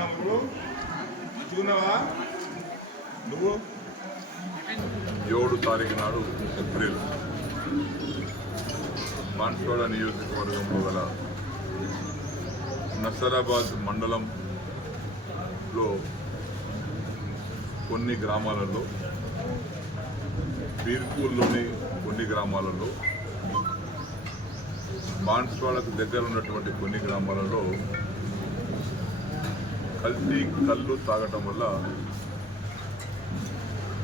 Number చూన్నావా నువ్వు 7 తారీఖు నాడు ఏప్రిల్ బాన్స్వాడ నియోజకవర్గంలో గల నసరాబాద్ మండలంలో కొన్ని గ్రామాలలో, బీర్పూర్లోని కొన్ని గ్రామాలలో, బాన్స్వాడకు దగ్గర ఉన్నటువంటి కొన్ని గ్రామాలలో కల్తీ కళ్ళు తాగటం వల్ల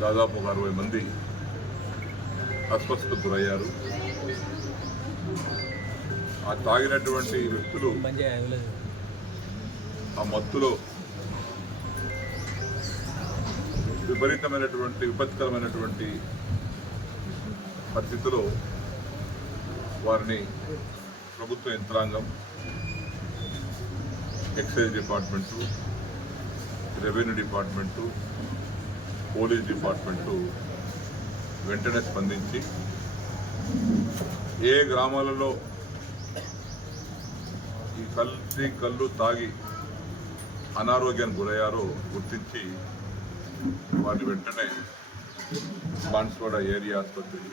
దాదాపు 60 మంది అస్వస్థతకు గురయ్యారు. ఆ తాగినటువంటి వ్యక్తులు ఆ మత్తులో విపత్కరమైనటువంటి పరిస్థితిలో వారిని ప్రభుత్వ యంత్రాంగం, excise department, revenue department, police department వెంటనే స్పందించి ఏ గ్రామాలలో ఈ కల్తీ కళ్ళు తాగి అనారోగ్యానికి గురయ్యారో గుర్తించి వారిని వెంటనే బాన్స్వాడ ఏరియా ఆసుపత్రికి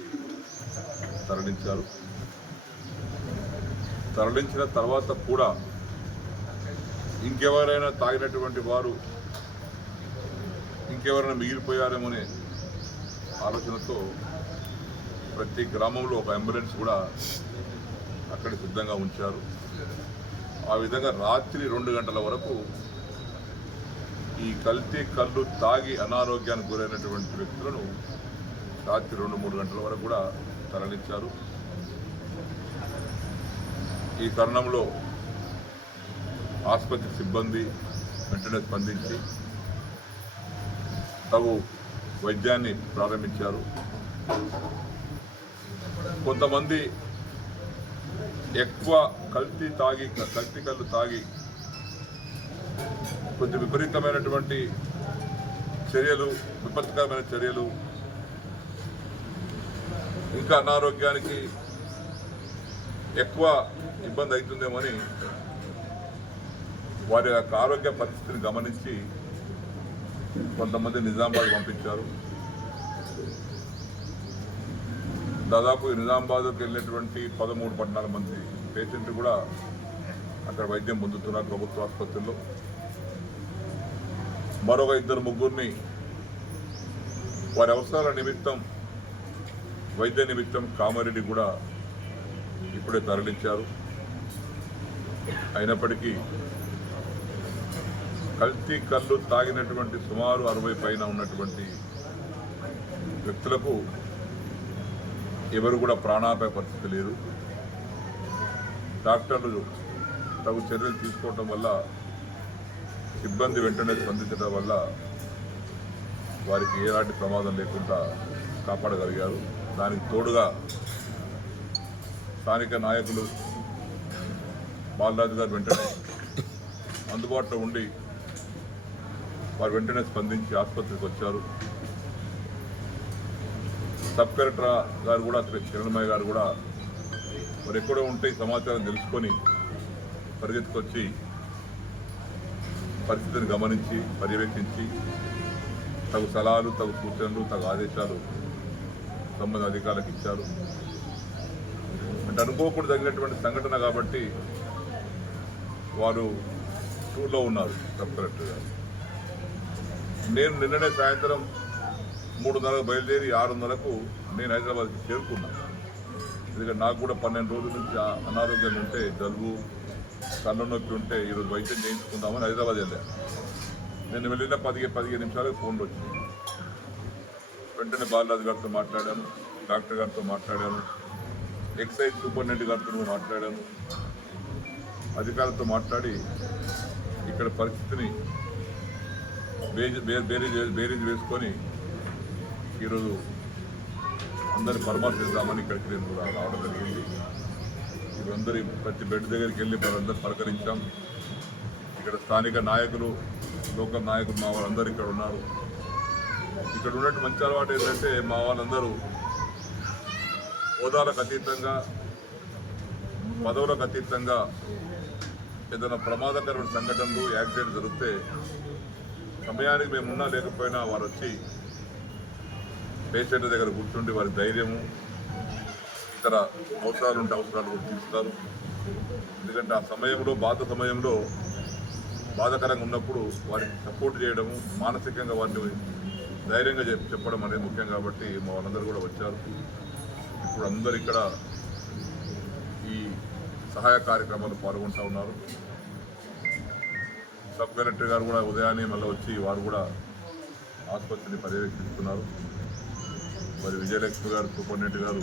తరలించారు. తరలించిన తర్వాత కూడా ఇంకెవరైనా తాగినటువంటి వారు ఇంకెవరైనా మిగిలిపోయారేమోనే ఆలోచనతో ప్రతి గ్రామంలో ఒక అంబులెన్స్ కూడా అక్కడ సిద్ధంగా ఉంచారు. ఆ విధంగా రాత్రి 2 గంటల వరకు ఈ కల్తీ కళ్ళు తాగి అనారోగ్యానికి గురైనటువంటి వ్యక్తులను రాత్రి 2-3 గంటల వరకు కూడా తరలించారు. ఈ తరుణంలో ఆసుపత్రి సిబ్బంది వెంటనే స్పందించి తగు వైద్యాన్ని ప్రారంభించారు. కొంతమంది ఎక్కువ కల్తీ కళ్ళు తాగి కొంచెం విపరీతమైనటువంటి చర్యలు, విపత్కరమైన చర్యలు, ఇంకా అనారోగ్యానికి ఎక్కువ ఇబ్బంది అవుతుందేమని వారి యొక్క ఆరోగ్య పరిస్థితిని గమనించి కొంతమంది నిజామాబాద్ పంపించారు. దాదాపు నిజామాబాద్కి వెళ్ళినటువంటి 13-14 మంది పేషెంట్లు కూడా అక్కడ వైద్యం పొందుతున్నారు ప్రభుత్వ ఆసుపత్రుల్లో. మరొక 2-3 వారి అవసరాల నిమిత్తం, వైద్య నిమిత్తం కామారెడ్డి కూడా ఇప్పుడే తరలించారు. అయినప్పటికీ కల్తీ కళ్ళు తాగినటువంటి సుమారు 60 పైన ఉన్నటువంటి వ్యక్తులకు ఎవరు కూడా ప్రాణాపాయ పరిస్థితి లేదు. డాక్టర్లు తగు చర్యలు తీసుకోవటం వల్ల, సిబ్బంది వెంటనే స్పందించడం వల్ల వారికి ఎలాంటి ప్రమాదం లేకుండా కాపాడగలిగారు. దానికి తోడుగా స్థానిక నాయకులు బాలరాజు గారు వెంటనే అందుబాటులో ఉండి వారు వెంటనే స్పందించి ఆసుపత్రికి వచ్చారు. సబ్ కలెక్టర్ గారు కూడా, కిరణ్మయ్య గారు కూడా మరి ఎక్కడో ఉంటే సమాచారం తెలుసుకొని పరిగెత్తుకొచ్చి పరిస్థితిని గమనించి పర్యవేక్షించి తగు సలహాలు, తగు సూచనలు, తగు ఆదేశాలు సంబంధిత అధికారులకు ఇచ్చారు. అంటే అనుకోకుండా జరిగినటువంటి సంఘటన కాబట్టి వారు టూర్లో ఉన్నారు సబ్ కలెక్టర్ గారు. నేను నిన్ననే సాయంత్రం 3:30 బయలుదేరి 6:30కు నేను హైదరాబాద్కి చేరుకున్నాను. ఎందుకంటే నాకు కూడా 12 రోజుల నుంచి అనారోగ్యం ఉంటే, జలుబు, కళ్ళ నొప్పి ఉంటే ఈరోజు వైద్యం చేయించుకుందామని హైదరాబాద్ వెళ్ళాను. నేను వెళ్ళిన 15 నిమిషాలకు ఫోన్లు వచ్చింది. వెంటనే బాలరాజు గారితో మాట్లాడాను, డాక్టర్ గారితో మాట్లాడాను, ఎక్సైజ్ సూపరింటెండెంట్ గారితో మాట్లాడాను. అధికారులతో మాట్లాడి ఇక్కడ పరిస్థితిని బేరీజ్ వేసుకొని ఈరోజు అందరిని పరామర్శిద్దామని ఇక్కడికి నేను కూడా రావడం జరిగింది. ఇవందరి ప్రతి బెడ్ దగ్గరికి వెళ్ళి వాళ్ళందరూ పలకరించాం. ఇక్కడ స్థానిక నాయకులు, లోకల్ నాయకులు మా వాళ్ళందరూ ఇక్కడ ఉన్నారు. ఇక్కడ ఉన్నట్టు మంచి అలవాటు ఏంటంటే మా వాళ్ళందరూ హోదాలకు అతీతంగా, పదవులకు అతీతంగా ఏదైనా ప్రమాదకరమైన సంఘటనలు యాక్సిడెంట్ జరిగితే సమయానికి మేము ఉన్నా లేకపోయినా వారు వచ్చి పేషెంట్ దగ్గర కూర్చుండి వారి ధైర్యము ఇతర అవసరాలు ఉంటే అవసరాలు కూడా తీరుస్తారు. ఎందుకంటే ఆ సమయంలో సమయంలో బాధాకరంగా ఉన్నప్పుడు వారికి సపోర్ట్ చేయడము, మానసికంగా వారిని ధైర్యంగా చెప్పడం అనేది ముఖ్యం. కాబట్టి మా వాళ్ళందరూ కూడా వచ్చారు. ఇప్పుడు అందరు ఇక్కడ ఈ సహాయ కార్యక్రమాలు పాల్గొంటూ ఉన్నారు. సబ్ కలెక్టర్ గారు కూడా ఉదయాన్నే మళ్ళీ వచ్చి వారు కూడా ఆసుపత్రిని పర్యవేక్షిస్తున్నారు. మరి విజయలక్ష్మి గారు, సూపరింటెండెంట్ గారు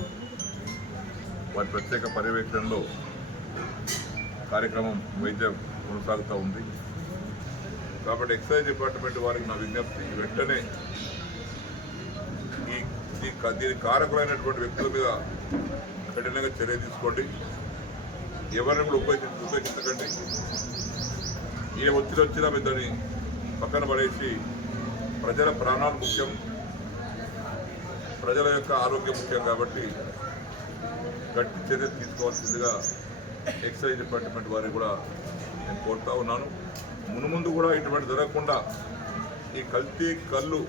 వారి ప్రత్యేక పర్యవేక్షణలో కార్యక్రమం వైద్యం కొనసాగుతూ ఉంది. కాబట్టి ఎక్సైజ్ డిపార్ట్మెంట్ వారికి నా విజ్ఞప్తి, వెంటనే దీని కారకులైనటువంటి వ్యక్తుల మీద కఠినంగా చర్య తీసుకోండి. ఎవరిని కూడా ఉపయోగించకండి. ఏ ఒత్తిడి వచ్చినా దాన్ని పక్కన పడేసి ప్రజల ప్రాణాలు ముఖ్యం, ప్రజల యొక్క ఆరోగ్యం ముఖ్యం. కాబట్టి గట్టి చర్య తీసుకోవాల్సిందిగా ఎక్సైజ్ డిపార్ట్మెంట్ వారిని కూడా నేను కోరుతా ఉన్నాను. మునుముందు కూడా ఇటువంటి జరగకుండా ఈ కళ్ళు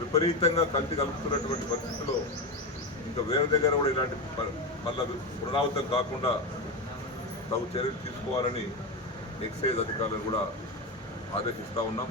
విపరీతంగా కలుపుతున్నటువంటి పరిస్థితుల్లో ఇంకా వేరే దగ్గర కూడా ఇలాంటి మళ్ళీ పునరావృతం కాకుండా తగు చర్యలు తీసుకోవాలని ఎక్సైజ్ అధికారులను కూడా ఆదేశిస్తూ ఉన్నాం.